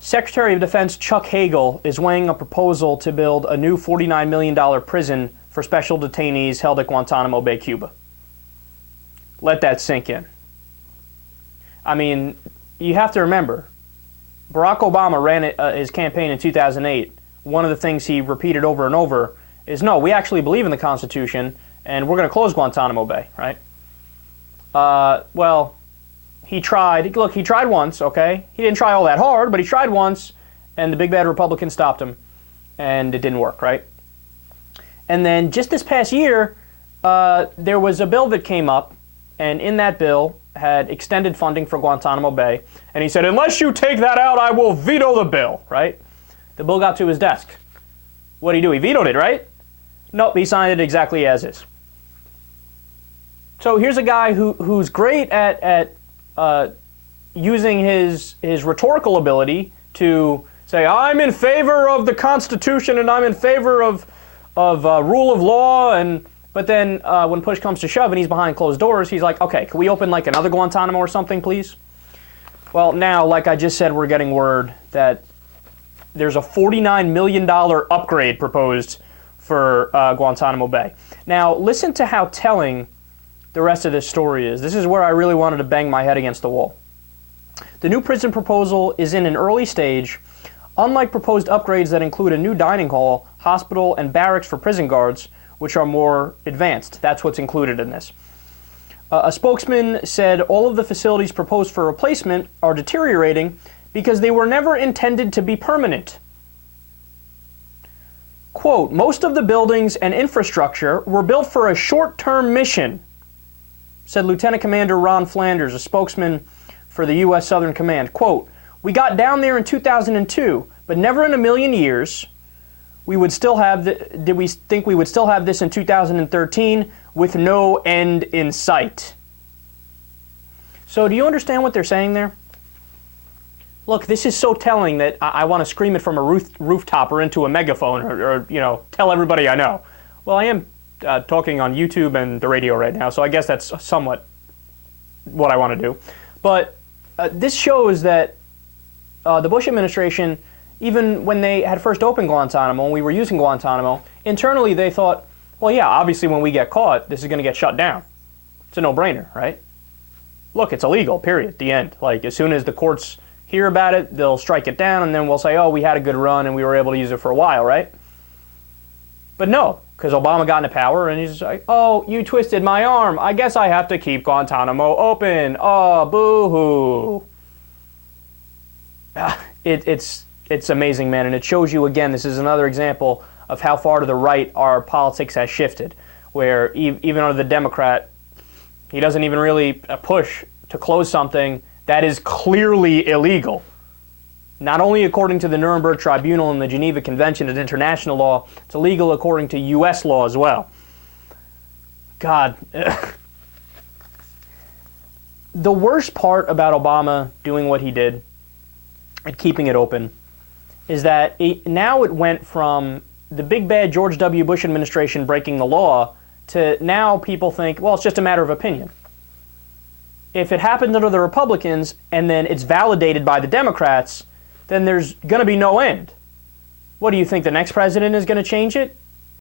Secretary of Defense Chuck Hagel is weighing a proposal to build a new $49 million prison for special detainees held at Guantanamo Bay, Cuba. Let that sink in. I mean, you have to remember, Barack Obama ran his campaign in 2008. One of the things he repeated over and over is, no, we actually believe in the Constitution, and we're going to close Guantanamo Bay, right? Well, he tried. Look, he tried once, okay? He didn't try all that hard, but he tried once, and the big bad Republicans stopped him, and it didn't work, right? And then just this past year, there was a bill that came up, and in that bill had extended funding for Guantanamo Bay, and he said, unless you take that out, I will veto the bill, right? The bill got to his desk. What did he do? He vetoed it, right? Nope, he signed it exactly as is. So here's a guy who's great at using his rhetorical ability to say, I'm in favor of the Constitution and I'm in favor of rule of law, but then when push comes to shove and he's behind closed doors, he's like, okay, can we open like another Guantanamo or something, please? Well, now, like I just said, we're getting word that there's a $49 million upgrade proposed for Guantanamo Bay. Now, listen to how telling the rest of this story is. This is where I really wanted to bang my head against the wall. The new prison proposal is in an early stage. Unlike proposed upgrades that include a new dining hall, hospital, and barracks for prison guards, which are more advanced. That's what's included in this. A spokesman said all of the facilities proposed for replacement are deteriorating because they were never intended to be permanent. Quote, most of the buildings and infrastructure were built for a short-term mission, said Lieutenant Commander Ron Flanders, a spokesman for the U.S. Southern Command. Quote, we got down there in 2002, but never in a million years we would still have did we think we would still have this in 2013 with no end in sight. So do you understand what they're saying there? Look, this is so telling that I want to scream it from a rooftop or into a megaphone or tell everybody I know. Well, I am talking on YouTube and the radio right now, so I guess that's somewhat what I want to do. But this shows that the Bush administration, even when they had first opened Guantanamo and we were using Guantanamo, internally they thought, well, yeah, obviously when we get caught, this is going to get shut down. It's a no-brainer, right? Look, it's illegal, period, the end. Like, as soon as the courts hear about it, they'll strike it down, and then we'll say, oh, we had a good run and we were able to use it for a while, right? But no, because Obama got into power and he's like, oh, you twisted my arm. I guess I have to keep Guantanamo open. Oh, boo-hoo. It's amazing, man, and it shows you, again, this is another example of how far to the right our politics has shifted, where even under the Democrat, he doesn't even really push to close something that is clearly illegal. Not only according to the Nuremberg Tribunal and the Geneva Convention and international law, it's illegal according to U.S. law as well. God. The worst part about Obama doing what he did and keeping it open is that now it went from the big bad George W. Bush administration breaking the law to now people think, well, it's just a matter of opinion. If it happened under the Republicans and then it's validated by the Democrats, then there's going to be no end. What do you think, the next president is going to change it?